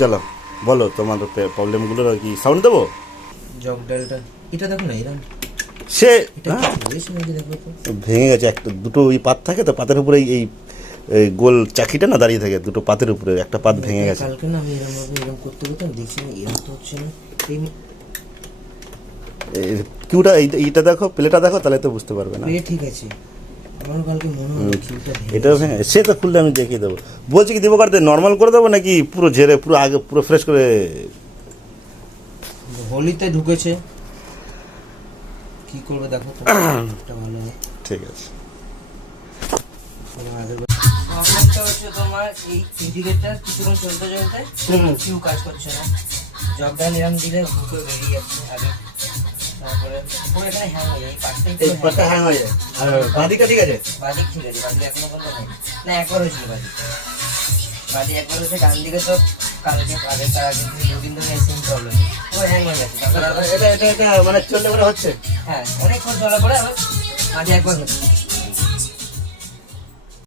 চলো বলো তোমার প্রবলেমগুলো কি সাউন্ড দেবো? জগ ডালটা এটা দেখো না এরকম সে এটা বেশ নাকি দেখো তো ভেঙে গেছে, একটা দুটো ওই পাত থাকে তো, পাতের উপরে এই এই গোল চাকিটা না দাঁড়িয়ে থাকে, দুটো পাতের উপরে একটা পাত ভেঙে গেছে। কালকে না আমি এরকম করতে করতাম দেখছি না এরকম তো হচ্ছে না। কিউটা এইটা দেখো, প্লেটা দেখো, তাহলে তো বুঝতে পারবে না। ঠিক আছে, আমার কালকে মনে হলো কিউটা এটা ভেঙে সে তো খুললে আমি দেখিয়ে দেবো। বলছি কি দেবো কাটতে নর্মাল করে দেবো নাকি পুরো ঝেড়ে পুরো আগে পুরো ফ্রেশ করে? হোলিতে ঢুকেছে, কি করবে দেখো তো এটা ভালো হয়। ঠিক আছে। প্রবলেমটা হচ্ছে তোমার এই ইন্ডিকেটর কিছুক্ষণ চলতে চলতে কিউ কাজ করছে না। জবটা নিলাম দিলে ঢুকে বেরিয়ে যাচ্ছে আগে, তারপরে পুরো এখানে হ্যাং হয়ে যায়, এই পার্টটা হ্যাং হয়ে যায়। আর বাদিকটা ঠিক আছে? বাদিক ঠিক আছে, বাদিক এখনো পর্যন্ত নেই না, একবার হয়েছিল বাদিক একবার হয়েছে। ডান দিকে তো কালকে আগে তার আগে দুদিন ধরে সেম প্রবলেম, পুরো হ্যাং হয়ে যাচ্ছে। এটা মানে চললে পরে হচ্ছে। হ্যাঁ অনেকক্ষণ চলার পরে আবার মাঝে একবার হচ্ছে।